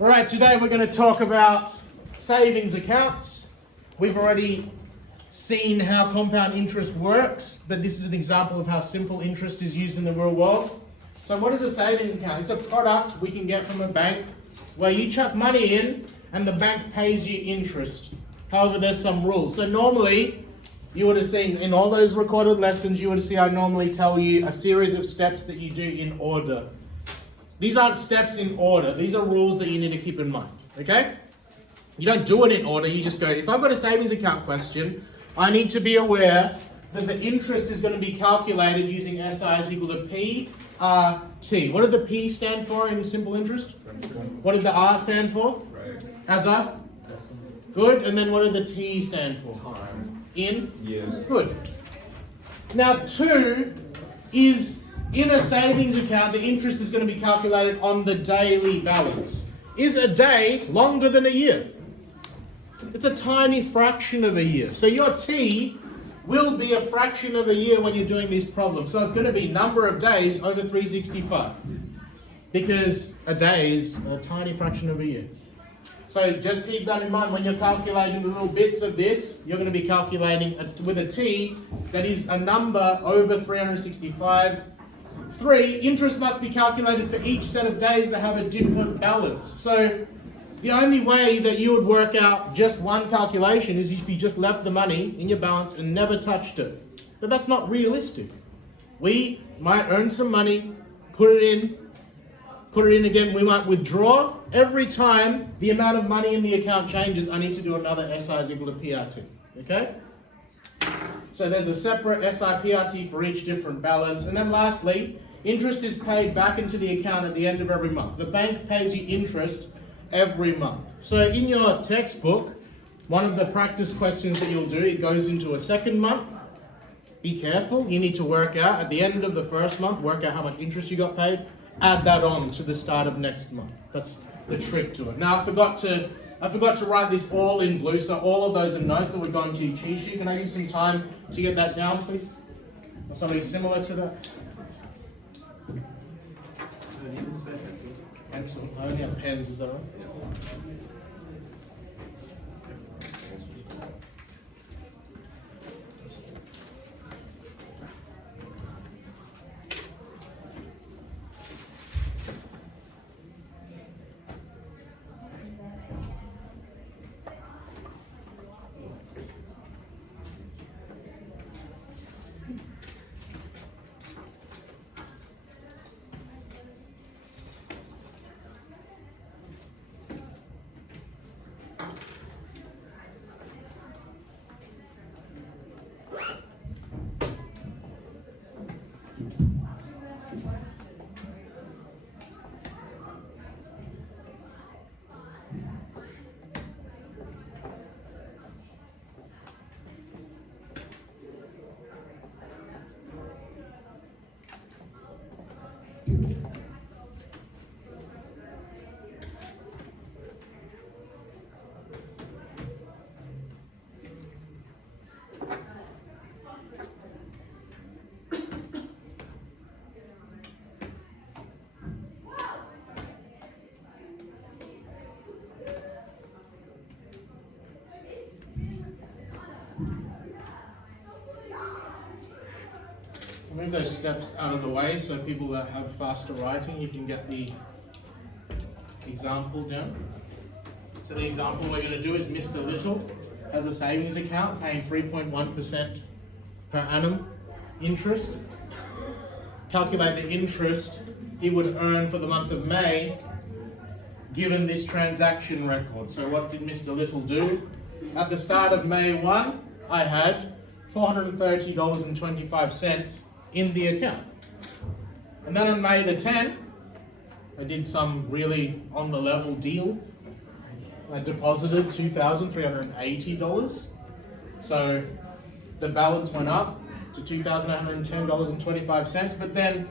All right, today we're going to talk about savings accounts. We've already seen how compound interest works, but this is an example of how simple interest is used in the real world. So what is a savings account? It's a product we can get from a bank where you chuck money in and the bank pays you interest. However, there's some rules. So normally, you would have seen in all those recorded lessons, you would have seen I normally tell you a series of steps that you do in order. These aren't steps in order. These are rules that you need to keep in mind, okay? You don't do it in order. You just go, if I've got a savings account question, I need to be aware that the interest is going to be calculated using SI is equal to PRT. What did the P stand for in simple interest? What did the R stand for? As a? Good. And then what did the T stand for? Time. In? Years. Good. Now 2 is, in a savings account, the interest is going to be calculated on the daily balance. Is a day longer than a year? It's a tiny fraction of a year. So your T will be a fraction of a year when you're doing these problems. So it's going to be number of days over 365. Because a day is a tiny fraction of a year. So just keep that in mind when you're calculating the little bits of this. You're going to be calculating with a T that is a number over 365. 3, interest must be calculated for each set of days that have a different balance. So the only way that you would work out just one calculation is if you just left the money in your balance and never touched it. But that's not realistic. We might earn some money, put it in again, we might withdraw. Every time the amount of money in the account changes, I need to do another SI is equal to PRT, okay? So there's a separate SI PRT for each different balance. And then lastly, interest is paid back into the account at the end of every month. The bank pays you interest every month. So in your textbook, one of the practice questions that you'll do, it goes into a second month. Be careful, you need to work out at the end of the first month, work out how much interest you got paid, add that on to the start of next month. That's the trick to it. Now I forgot to write this all in blue, so all of those are notes that would go into your cheat sheet. Can I give you some time to get that down, please? Or something similar to that? Pencil. I only have pens, is that right? Move those steps out of the way so people that have faster writing, you can get the example down. So the example we're going to do is Mr. Little has a savings account paying 3.1% per annum interest. Calculate the interest he would earn for the month of May given this transaction record. So what did Mr. Little do? At the start of May 1, I had $430.25 in the account. And then on May the 10th, I did some really on the level deal. I deposited $2,380. So the balance went up to $2,110.25. But then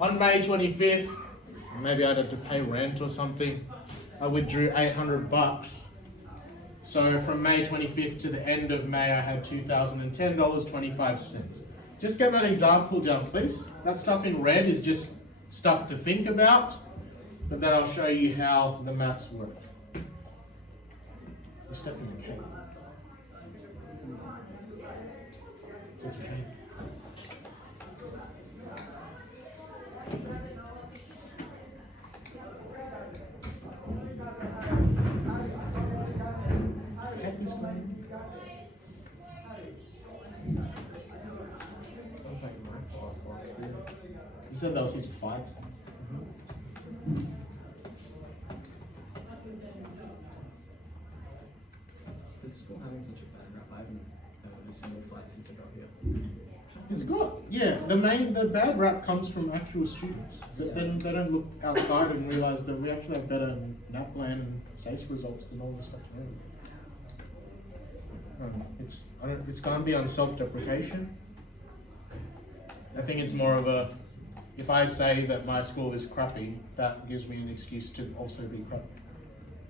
on May 25th, maybe I had to pay rent or something, I withdrew $800. So from May 25th to the end of May, I had $2,010.25. Just get that example down, please. That stuff in red is just stuff to think about. but then I'll show you how the maths work. You step in the cake. That's a shame. Sounds like my class last year. You said they'll see some fights. It's still having such a bad rap. I haven't ever seen no fights since I got here. It's got, the bad rap comes from actual students. But then they don't look outside and realise that we actually have better NAPLAN and SACE results than all this stuff. It's going to be on self-deprecation. I think it's more of a, if I say that my school is crappy, that gives me an excuse to also be crappy.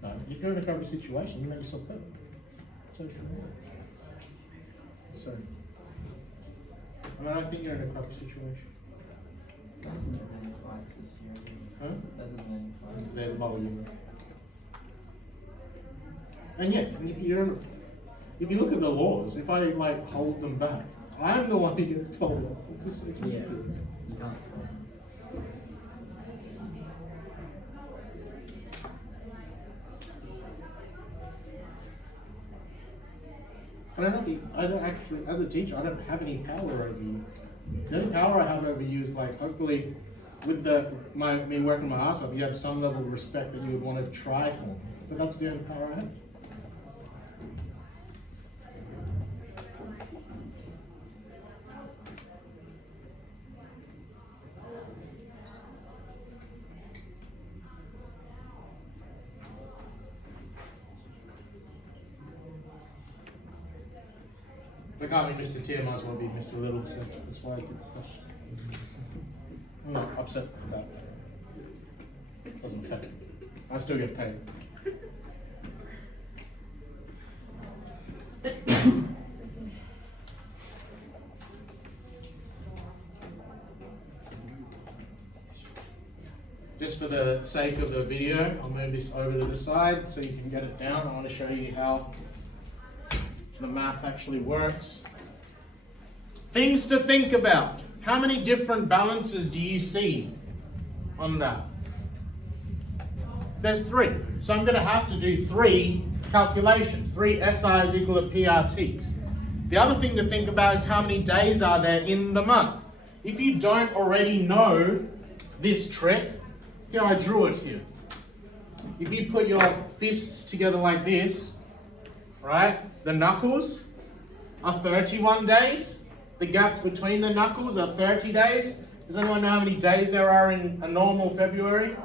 No, if you're in a crappy situation, you make yourself better. So, I don't think you're in a crappy situation. Doesn't have any fights this year. Huh? Doesn't have any fights. They're lower you. And if you look at the laws, if I hold them back, I'm the one who gets told off. It's ridiculous. You can't stop. I don't actually, as a teacher, I don't have any power over you. The only power I have over you is hopefully with me working my ass off, you have some level of respect that you would want to try for me. But that's the only power I have. If I can't be Mr. T, I might as well be Mr. Little, so that's why I did the question. I'm not upset with that. Doesn't affect me. I still get paid. Just for the sake of the video, I'll move this over to the side so you can get it down. I want to show you how the math actually works. Things to think about. How many different balances do you see on that? There's 3. So I'm going to have to do 3 calculations. 3 SIs equal to PRTs. The other thing to think about is how many days are there in the month. If you don't already know this trick, here I drew it here. If you put your fists together like this, right, the knuckles are 31 days. The gaps between the knuckles are 30 days. Does anyone know how many days there are in a normal February?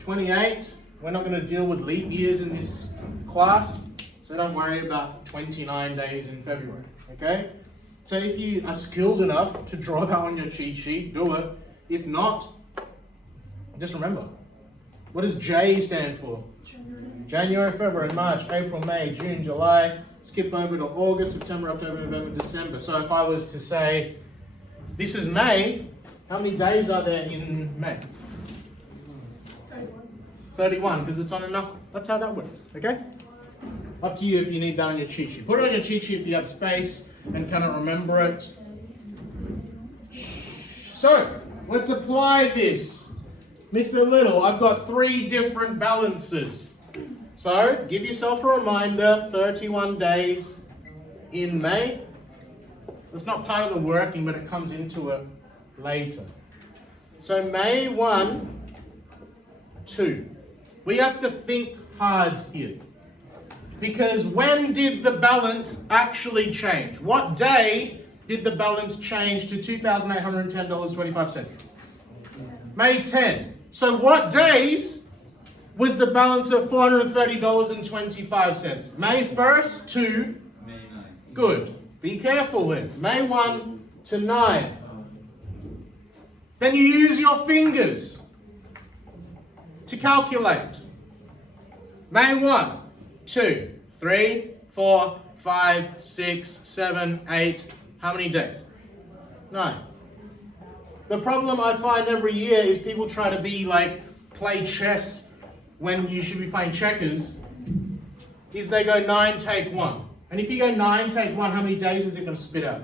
28. We're not going to deal with leap years in this class, so don't worry about 29 days in February, okay? So if you are skilled enough to draw that on your cheat sheet, do it. If not, just remember, what does J stand for? January, February, March, April, May, June, July. Skip over to August, September, October, November, December. So if I was to say, this is May, how many days are there in May? 31, because it's on a knuckle. That's how that works, okay? Up to you if you need that on your cheat sheet. Put it on your cheat sheet if you have space and kind of remember it. So, let's apply this. Mr. Little, I've got 3 different balances. So, give yourself a reminder, 31 days in May. It's not part of the working, but it comes into it later. So, May 1, 2. We have to think hard here. Because when did the balance actually change? What day did the balance change to $2,810.25? May 10. So, what days was the balance of $430.25? May 1st to? May 9. Good. Be careful then. May 1 to 9. Then you use your fingers to calculate. May 1, 2, 3, 4, 5, 6, 7, 8. How many days? 9. The problem I find every year is people try to be like play chess when you should be playing checkers is they go 9, take 1. And if you go 9, take 1, how many days is it going to spit out?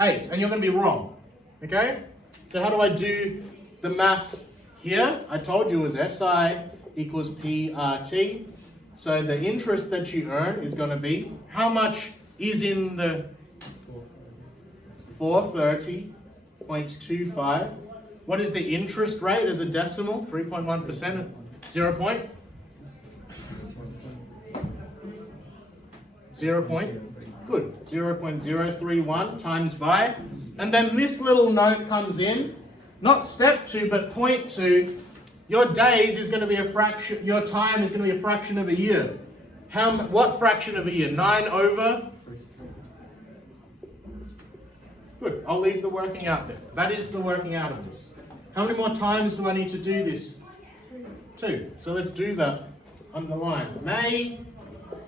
8. And you're going to be wrong. Okay? So how do I do the maths here? I told you it was SI equals PRT. So the interest that you earn is going to be, how much is in the 430.25? What is the interest rate as a decimal? 3.1%, 0 point? 0 point? Good. 0.031 times by. And then this little note comes in, not step 2, but point 2. Your days is going to be a fraction, your time is going to be a fraction of a year. What fraction of a year? 9 over? Good. I'll leave the working out there. That is the working out of this. How many more times do I need to do this? 2. So let's do that on the line. May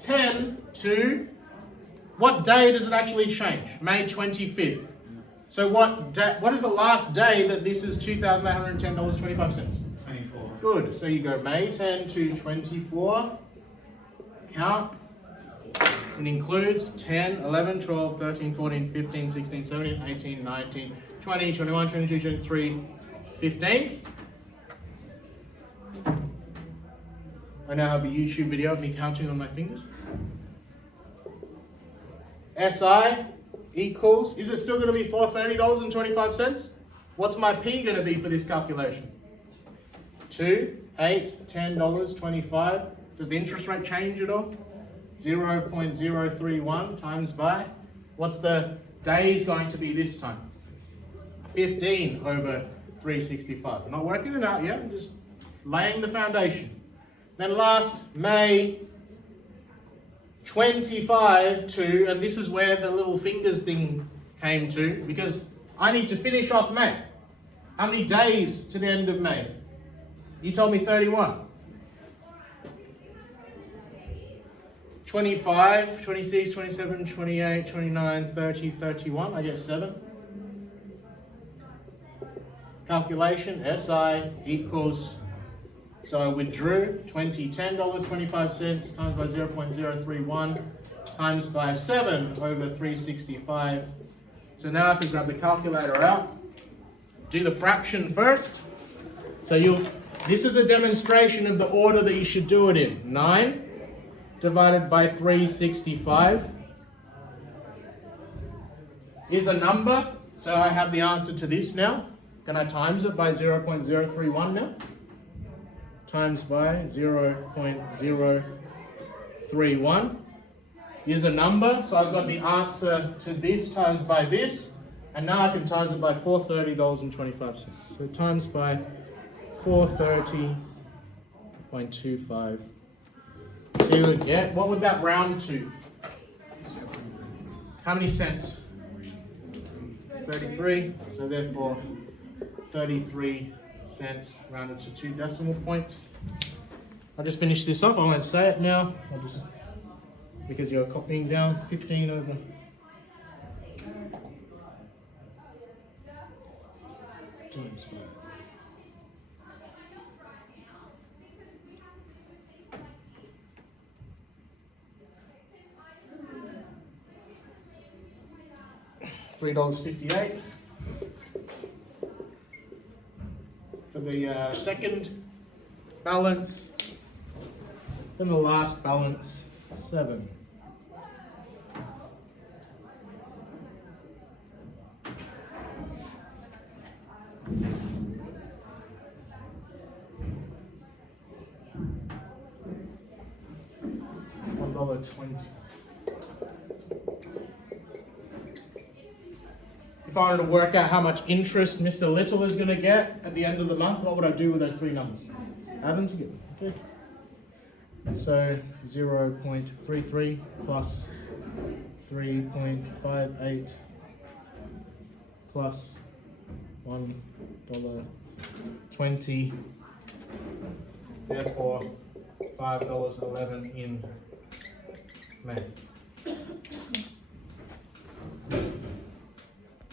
10 to, what day does it actually change? May 25th. So what is the last day that this is $2,810.25? 24. Good. So you go May 10 to 24. Count. It includes 10, 11, 12, 13, 14, 15, 16, 17, 18, 19, 20, 21, 22, 23, 15. I now have a YouTube video of me counting on my fingers. SI equals, is it still going to be $430.25? What's my P going to be for this calculation? 2, 8, $10.25. Does the interest rate change at all? 0.031 times by. What's the days going to be this time? 15 over 365. I'm not working it out yet, I'm just laying the foundation. Then last May 25 to, and this is where the little fingers thing came to, because I need to finish off May. How many days to the end of May? You told me 31. 25, 26, 27, 28, 29, 30, 31. I get 7. Calculation, SI equals, so I withdrew $10.25 times by 0.031 times by 7 over 365. So now I can grab the calculator out, do the fraction first. So this is a demonstration of the order that you should do it in. 9 divided by 365 is a number. So I have the answer to this now. Can I times it by 0.031 now? Times by 0.031 is a number. So I've got the answer to this times by this. And now I can times it by $430.25. So times by 430.25. So you would get, what would that round to? How many cents? 33. So therefore, 33 cents rounded to 2 decimal points. I'll just finish this off. I won't say it now. I'll just, because you're copying down 15 over. $3.58 for the second balance. Then the last balance, 7. $1.20. If I wanted to work out how much interest Mr. Little is going to get at the end of the month, what would I do with those 3 numbers? Add them together. Okay. So 0.33 plus 3.58 plus $1.20. Therefore, $5.11 in May.